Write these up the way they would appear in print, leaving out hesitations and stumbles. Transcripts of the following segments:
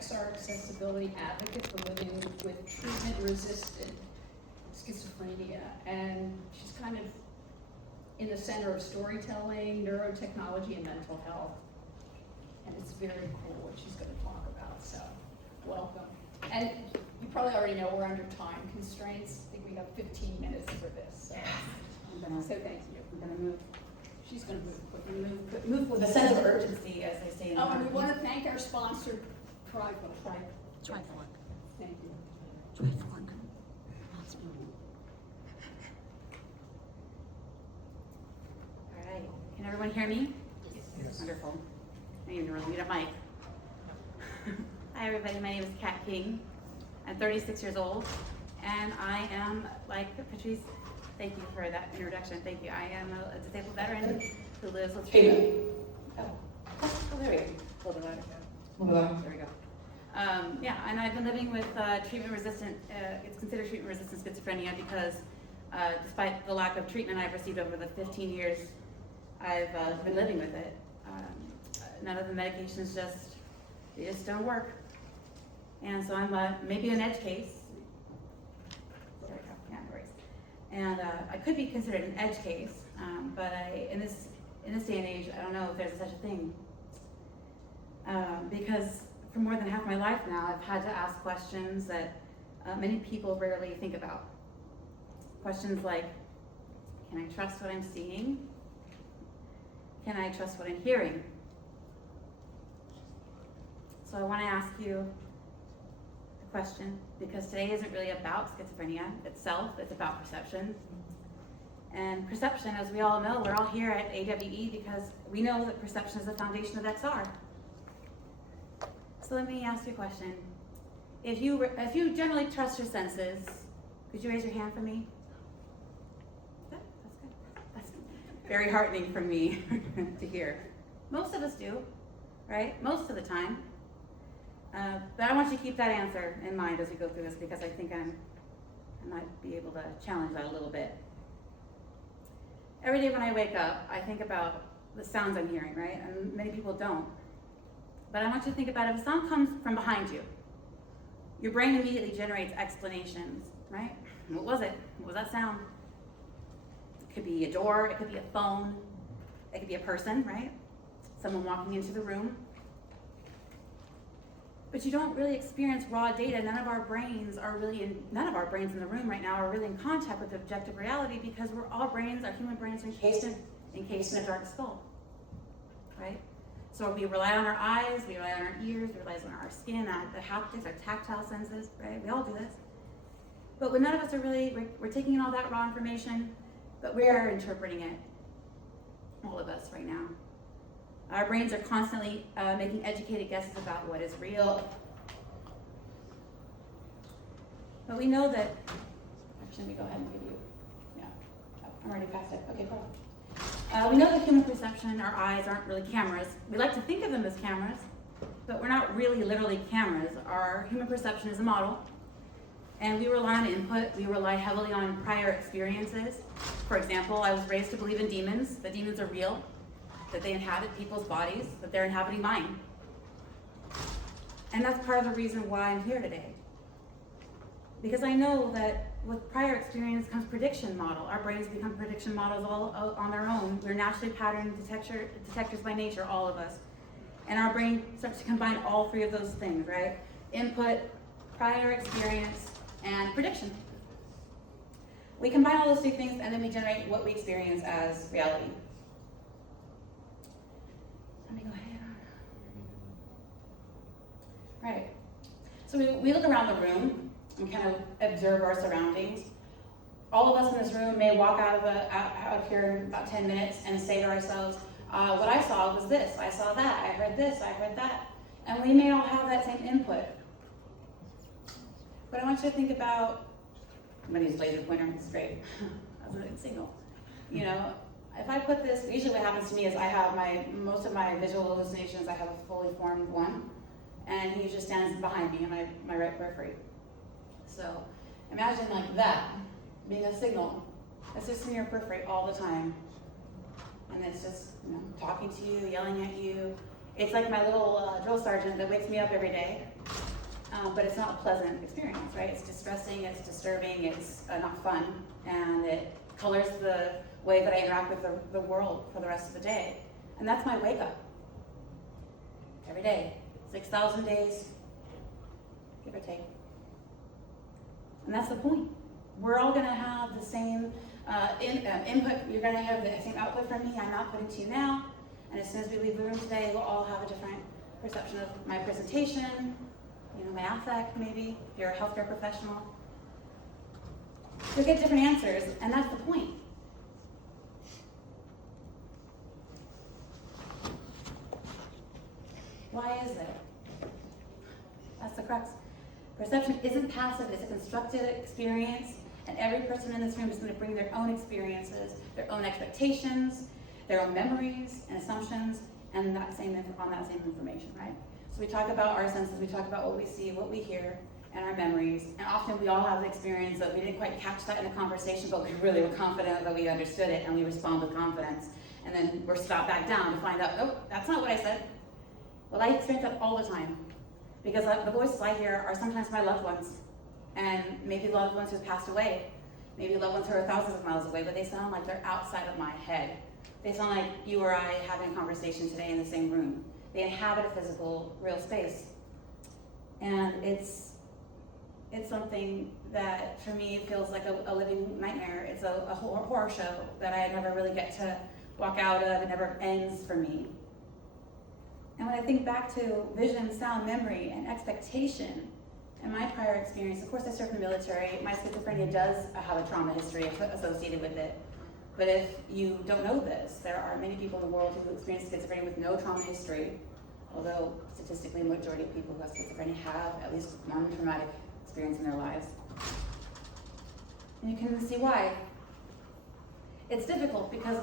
XR accessibility advocate for living with treatment-resistant schizophrenia, and she's kind of in the center of storytelling, neurotechnology, and mental health. And it's very cool what she's going to talk about, so welcome. And you probably already know we're under time constraints. I think we have 15 minutes for this, so thank you. I'm going to move. She's going to move with a sense of urgency, as they say in and we want to thank our sponsor, Trifork. Thank you. Trifork. All right. Can everyone hear me? Yes. Wonderful. I need to really need a mic. Hi, everybody. My name is Kat King. I'm 36 years old, and I am, like Patrice, thank you for that introduction. Thank you. I am a disabled veteran who lives with treatment. Oh, there we go. Hold it on. There we go. Yeah, and I've been living with treatment-resistant, it's considered treatment-resistant schizophrenia because despite the lack of treatment I've received over the 15 years I've been living with it, none of the medications they just don't work. And so I'm maybe an edge case. There we go. Yeah, no worries. And I could be considered an edge case, but in this day and age, I don't know if there's such a thing. Because for more than half my life now, I've had to ask questions that many people rarely think about. Questions like, can I trust what I'm seeing? Can I trust what I'm hearing? So I want to ask you a question, because today isn't really about schizophrenia itself, it's about perception. And perception, as we all know, we're all here at AWE because we know that perception is the foundation of XR. So let me ask you a question. If you generally trust your senses, could you raise your hand for me? Good, that's good. That's very heartening for me to hear. Most of us do, right? Most of the time. But I want you to keep that answer in mind as we go through this, because I think I might be able to challenge that a little bit. Every day when I wake up, I think about the sounds I'm hearing, right? And many people don't. But I want you to think about if a sound comes from behind you, your brain immediately generates explanations, right? What was it? What was that sound? It could be a door, it could be a phone, it could be a person, right? Someone walking into the room. But you don't really experience raw data. None of our brains in the room right now are really in contact with objective reality, because our human brains are encased in a dark skull, right? So we rely on our eyes, we rely on our ears, we rely on our skin, the haptics, our tactile senses, right? We all do this. But when none of us are we're taking in all that raw information, but we are interpreting it, all of us right now. Our brains are constantly making educated guesses about what is real. But we know that, actually, let me go ahead and give you, yeah, I'm already past it. Okay, cool. We know that human perception, our eyes aren't really cameras. We like to think of them as cameras, but we're not really literally cameras. Our human perception is a model, and we rely on input. We rely heavily on prior experiences. For example, I was raised to believe in demons, that demons are real, that they inhabit people's bodies, that they're inhabiting mine. And that's part of the reason why I'm here today. Because I know that with prior experience comes prediction model. Our brains become prediction models all on their own. We're naturally pattern detectors by nature, all of us. And our brain starts to combine all three of those things, right? Input, prior experience, and prediction. We combine all those three things, and then we generate what we experience as reality. Let me go ahead. Right. So we look around the room and kind of observe our surroundings. All of us in this room may walk out of here in about 10 minutes and say to ourselves, what I saw was this, I saw that, I heard this, I heard that. And we may all have that same input. But I want you to think about, I'm going to use laser pointer, it's great. That's a good signal. You know, if I put this, usually what happens to me is I have most of my visual hallucinations, I have a fully formed one, and he just stands behind me in my right periphery. So imagine like that being a signal. It's just in your periphery all the time. And it's just, talking to you, yelling at you, It's like my little drill sergeant that wakes me up every day, but it's not a pleasant experience, right? It's distressing, it's disturbing, it's not fun, and it colors the way that I interact with the world for the rest of the day. And that's my wake up. Every day, 6,000 days, give or take. And that's the point. We're all gonna have the same input, you're gonna have the same output from me, I'm outputting to you now, and as soon as we leave the room today, we'll all have a different perception of my presentation, my affect maybe, if you're a healthcare professional. You'll get different answers, and that's the point. Why is it? That's the crux. Perception isn't passive, it's a constructed experience, and every person in this room is going to bring their own experiences, their own expectations, their own memories and assumptions, and on that same information, right? So we talk about our senses, we talk about what we see, what we hear, and our memories, and often we all have the experience that we didn't quite catch that in a conversation, but we really were confident that we understood it, and we respond with confidence, and then we're stopped back down to find out, oh, that's not what I said. Well, I experience that all the time, because the voices I hear are sometimes my loved ones, and maybe loved ones who've passed away, maybe loved ones who are thousands of miles away, but they sound like they're outside of my head. They sound like you or I having a conversation today in the same room. They inhabit a physical, real space. And it's something that, for me, feels like a living nightmare. It's a horror show that I never really get to walk out of. It never ends for me. And when I think back to vision, sound, memory, and expectation, and my prior experience, of course I served in the military. My schizophrenia does have a trauma history associated with it. But if you don't know this, there are many people in the world who experience schizophrenia with no trauma history, although statistically the majority of people who have schizophrenia have at least one traumatic experience in their lives. And you can see why. It's difficult because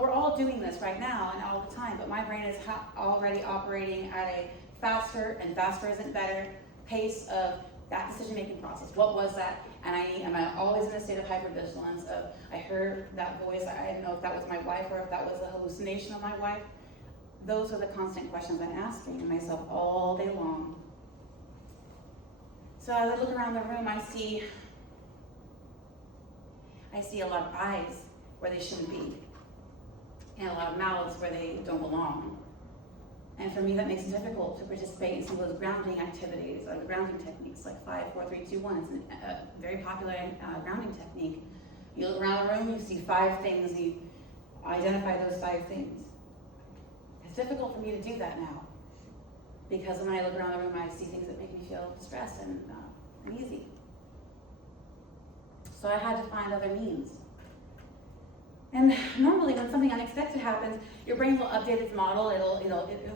we're all doing this right now and all the time, but my brain is already operating at a faster, and faster isn't better, pace of that decision-making process. What was that? And am I always in a state of hypervigilance of, I heard that voice, I didn't know if that was my wife or if that was a hallucination of my wife. Those are the constant questions I'm asking myself all day long. So as I look around the room, I see a lot of eyes where they shouldn't be, and a lot of mouths where they don't belong. And for me, that makes it difficult to participate in some of those grounding activities, or grounding techniques, like 5, 4, 3, 2, 1. It's a very popular grounding technique. You look around the room, you see 5 things, you identify those 5 things. It's difficult for me to do that now, because when I look around the room, I see things that make me feel distressed and uneasy. So I had to find other means. And normally when something unexpected happens, your brain will update its model.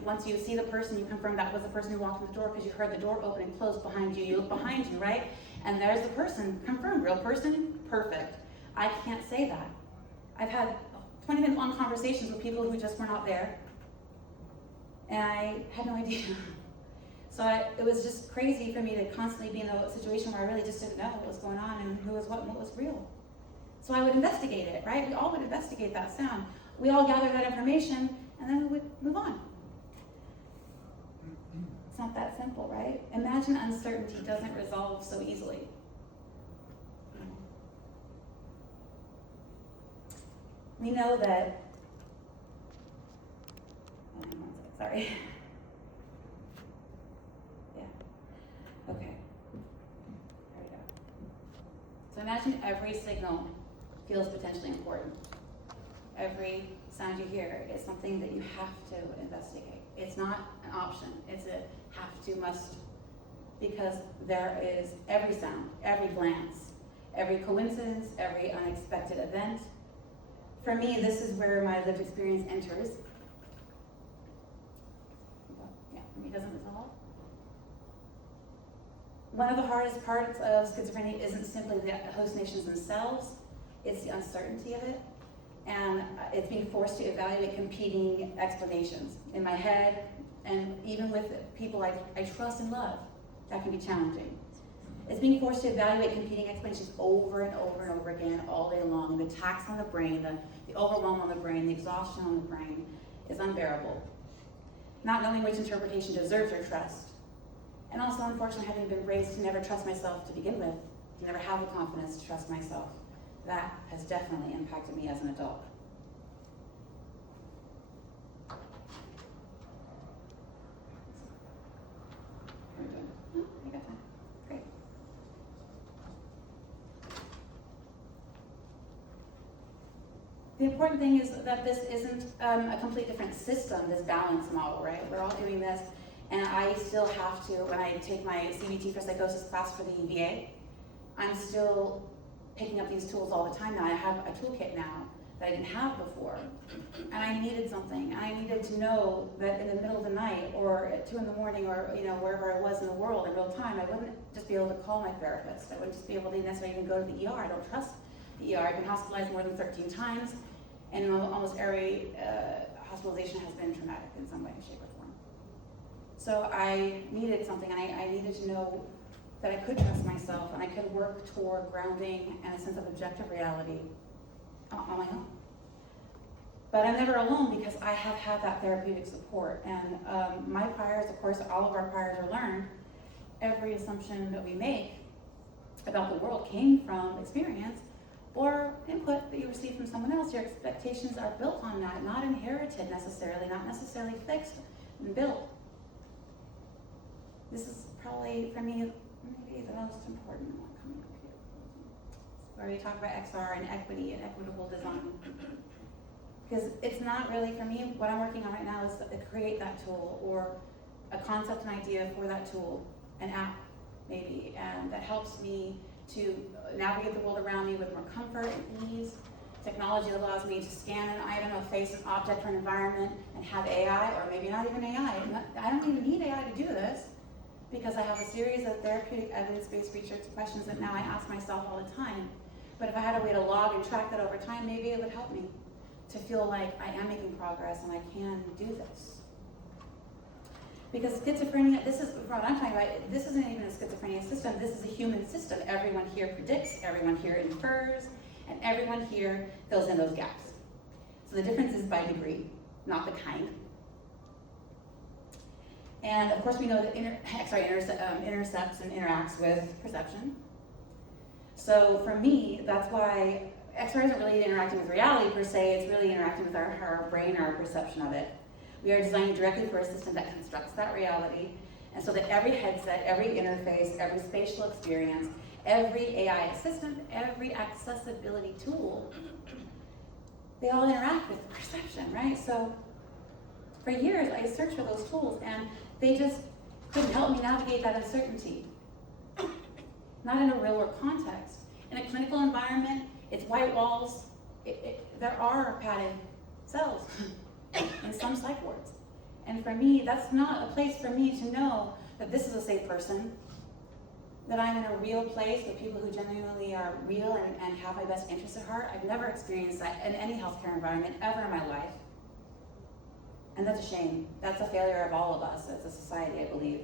Once you see the person, you confirm that was the person who walked in the door because you heard the door open and close behind you. You look behind you, right? And there's the person, confirmed, real person, perfect. I can't say that. I've had 20-minute long conversations with people who just were not there. And I had no idea. So it was just crazy for me to constantly be in a situation where I really just didn't know what was going on and who was what and what was real. So I would investigate it, right? We all would investigate that sound. We all gather that information, and then we would move on. It's not that simple, right? Imagine uncertainty doesn't resolve so easily. We know that, sorry. Yeah, okay. There we go. So imagine every signal feels potentially important. Every sound you hear is something that you have to investigate. It's not an option, it's a have to, must, because there is every sound, every glance, every coincidence, every unexpected event. For me, this is where my lived experience enters. Yeah, for me, it doesn't resolve. One of the hardest parts of schizophrenia isn't simply the hallucinations themselves, it's the uncertainty of it. And it's being forced to evaluate competing explanations in my head, and even with people I trust and love, that can be challenging. It's being forced to evaluate competing explanations over and over and over again all day long. The tax on the brain, the overwhelm on the brain, the exhaustion on the brain is unbearable. not knowing which interpretation deserves your trust, and also unfortunately having been raised to never trust myself to begin with, to never have the confidence to trust myself. That has definitely impacted me as an adult. Oh, I got time. Great. The important thing is that this isn't a complete different system, this balance model, right? We're all doing this, and I still have to, when I take my CBT for psychosis class for the VA, I'm still picking up these tools all the time now. I have a toolkit now that I didn't have before, and I needed something. I needed to know that in the middle of the night or at 2 in the morning or wherever I was in the world in real time, I wouldn't just be able to call my therapist. I wouldn't just be able to necessarily even go to the ER. I don't trust the ER. I've been hospitalized more than 13 times, and almost every hospitalization has been traumatic in some way, shape, or form. So I needed something, and I needed to know that I could trust myself and I could work toward grounding and a sense of objective reality on my own. But I'm never alone because I have had that therapeutic support. And my priors, of course, all of our priors are learned. Every assumption that we make about the world came from experience or input that you receive from someone else. Your expectations are built on that, not inherited necessarily, not necessarily fixed and built. This is probably, for me, maybe the most important one coming up here, where we talk about XR and equity and equitable design. Because it's not really, for me, what I'm working on right now is to create that tool or a concept and idea for that tool, an app maybe, and that helps me to navigate the world around me with more comfort and ease. Technology allows me to scan an item, a face, an object, or an environment, and have AI, or maybe not even AI. I don't even need AI to do this, because I have a series of therapeutic evidence-based research questions that now I ask myself all the time. But if I had a way to log and track that over time, maybe it would help me to feel like I am making progress and I can do this. Because schizophrenia, this is what I'm talking about, this isn't even a schizophrenia system, this is a human system. Everyone here predicts, everyone here infers, and everyone here fills in those gaps. So the difference is by degree, not the kind. And of course we know that intercepts and interacts with perception. So for me, that's why XR isn't really interacting with reality per se, it's really interacting with our brain, our perception of it. We are designing directly for a system that constructs that reality, and so that every headset, every interface, every spatial experience, every AI assistant, every accessibility tool, they all interact with perception, right? So for years, I searched for those tools, and they just couldn't help me navigate that uncertainty. Not in a real world context. In a clinical environment, it's white walls. There are padded cells in some psych wards. And for me, that's not a place for me to know that this is a safe person, that I'm in a real place with people who genuinely are real and have my best interests at heart. I've never experienced that in any healthcare environment ever in my life. And that's a shame. That's a failure of all of us as a society, I believe.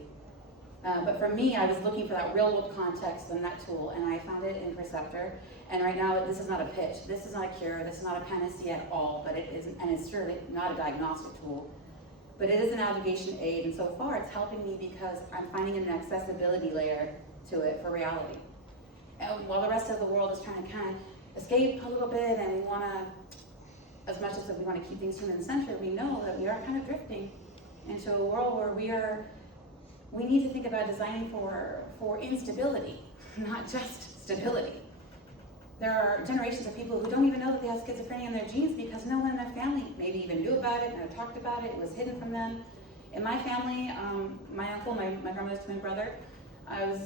But for me, I was looking for that real world context in that tool, and I found it in PerceptAR. And right now, this is not a pitch. This is not a cure. This is not a panacea at all, but it is, and it's surely not a diagnostic tool. But it is a navigation aid, and so far it's helping me because I'm finding an accessibility layer to it for reality. And while the rest of the world is trying to kind of escape a little bit, and we want to, as much as we want to keep things human-centered, we know that we are kind of drifting into a world where we need to think about designing for instability, not just stability. There are generations of people who don't even know that they have schizophrenia in their genes because no one in their family maybe even knew about it, never talked about it, it was hidden from them. In my family, my uncle, my grandmother's twin brother, I was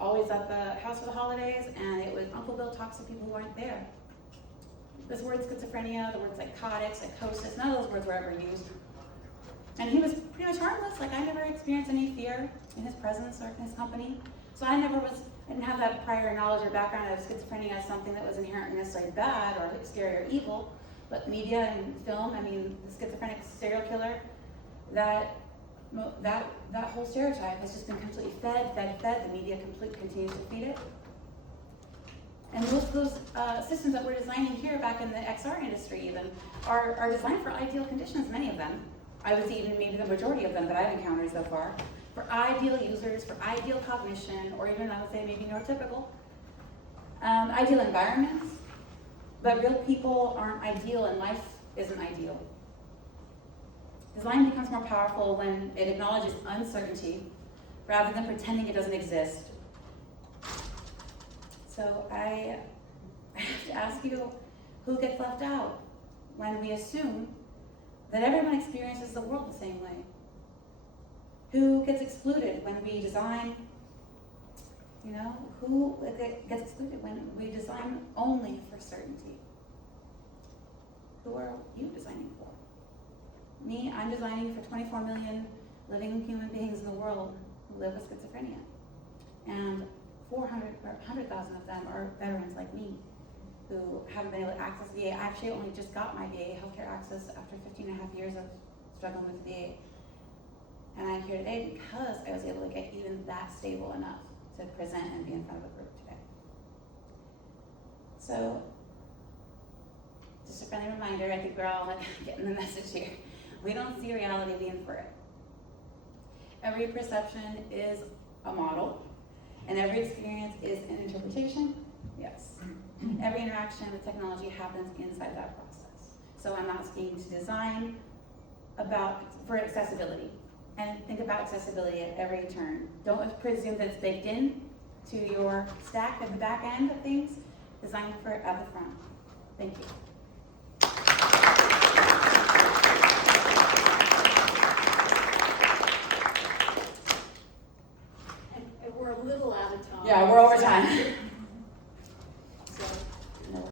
always at the house for the holidays, and it was Uncle Bill talks to people who weren't there. This word schizophrenia, the word psychotic, psychosis, none of those words were ever used. And he was pretty much harmless. Like, I never experienced any fear in his presence or in his company. So I didn't have that prior knowledge or background of schizophrenia as something that was inherently necessarily bad or scary or evil. But media and film, I mean, the schizophrenic serial killer, that whole stereotype has just been completely fed. The media continues to feed it. And those systems that we're designing here back in the XR industry even are designed for ideal conditions, many of them. I would say even maybe the majority of them that I've encountered so far, for ideal users, for ideal cognition, or even I would say maybe neurotypical, ideal environments, but real people aren't ideal and life isn't ideal. Design becomes more powerful when it acknowledges uncertainty rather than pretending it doesn't exist. So I have to ask you, who gets left out when we assume that everyone experiences the world the same way? Who gets excluded when we design, who gets excluded when we design only for certainty? Who are you designing for? Me, I'm designing for 24 million living human beings in the world who live with schizophrenia. And 100,000 of them are veterans like me who haven't been able to access VA. I actually only just got my VA healthcare access after 15 and a half years of struggling with VA. And I'm here today because I was able to get even that stable enough to present and be in front of a group today. So, just a friendly reminder, I think we're all getting the message here. We don't see reality, we infer it. Every perception is a model, and every experience is an interpretation, yes. Every interaction with technology happens inside that process. So I'm asking to design for accessibility, and think about accessibility at every turn. Don't presume that it's baked in to your stack at the back end of things. Design for at the front. Thank you.